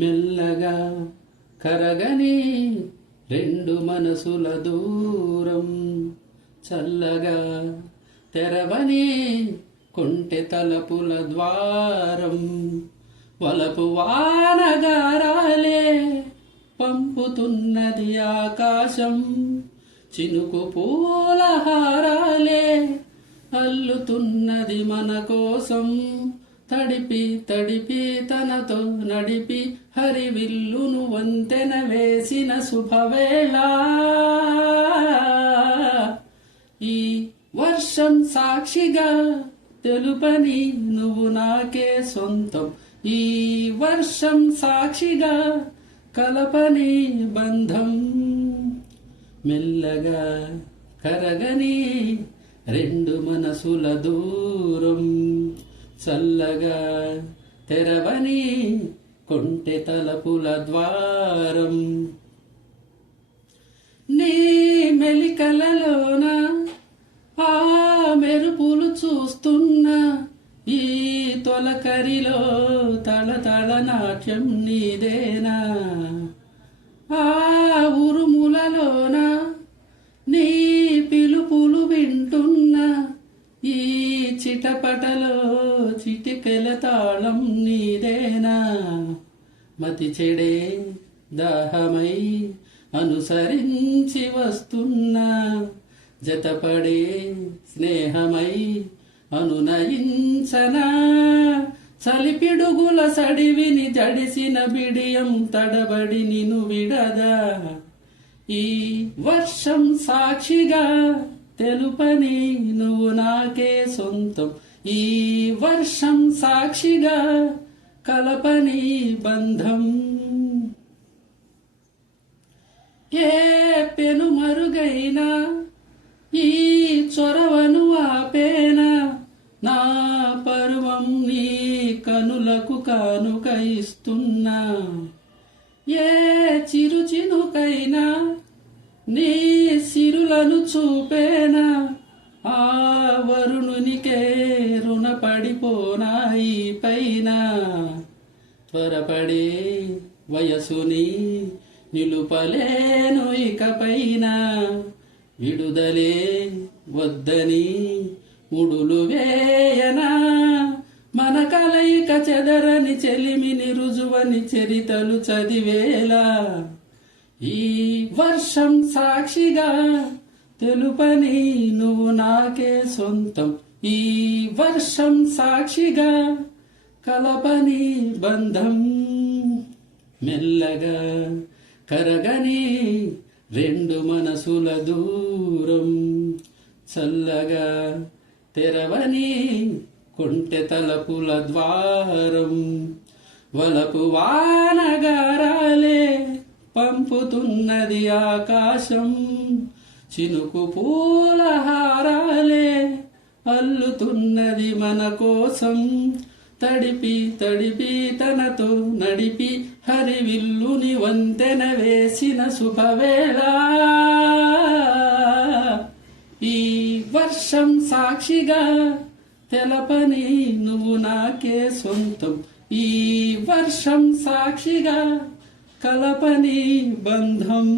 మెల్లగా కరగని రెండు మనసుల దూరం, చల్లగా తెరవని కొంటె తలపుల ద్వారం, వలపు వానగారాలే పంపుతున్నది ఆకాశం, చినుకు పూలహారాలే అల్లుతున్నది మన కోసం, తడిపి తడిపి తనతో నడిపి హరివిల్లును వంతెన వేసిన శుభవేళ. ఈ వర్షం సాక్షిగా తెలుపని నువ్వు నాకే సొంతం, ఈ వర్షం సాక్షిగా కలపని బంధం, మెల్లగా కరగని రెండు మనసుల దూరం, చల్లగా తెరవని కొంటె తలపుల ద్వారం. నీ మెలికలలోన ఆ మెరుపులు చూస్తున్నా, ఈ తొలకరిలో తళతళ నాట్యం నీదేనా, ఆ ఉరుములలోన నీ పిలుపులు వింటున్నా, ఈ చిటపటలో చిటికెల తాళం నీదేనా, మతి చెడే దాహమై అనుసరించి వస్తున్నా, జతపడే స్నేహమై అనునయించనా, చలిపిడుగుల సడివిని జడిసిన బిడియం తడబడి నిను విడదా, ఈ వర్షం సాక్షిగా తెలుపని నువ్వు నాకే సొంతం, ఈ వర్షం సాక్షిగా కలపని బంధం. ఏ పెను మరుగైనా ఈ చొరవను ఆపేనా, నా పర్వం నీ కనులకు కానుక ఇస్తున్నా, ఏ చిరు చినుకైనా నీ సిరులను చూపేనా, ఆ వరుణునికే రుణపడిపోనా ఈ పైన, త్వరపడే వయసుని నిలుపలేను ఇకపైన, విడుదలే వద్దని ముడులు వేయనా, మన కలయిక చెదరని చెలిమిని రుజువని చరితలు చదివేలా, ఈ వర్షం సాక్షిగా తెలుపని నువ్వు నాకే సొంతం, ఈ వర్షం సాక్షిగా కలపని బంధం, మెల్లగా కరగని రెండు మనసుల దూరం, చల్లగా తెరవని కొంటె తలపుల ద్వారం, వలపు వానగారాలే పంపుతున్నది ఆకాశం, చినుకు పూలహారాలే అల్లుతున్నది మన కోసం, తడిపి తడిపి తనతో నడిపి హరివిల్లుని వంతెన వేసిన శుభవేళ. ఈ వర్షం సాక్షిగా తెలపని నువ్వు నాకే సొంతం, ఈ వర్షం సాక్షిగా కలపని బంధం.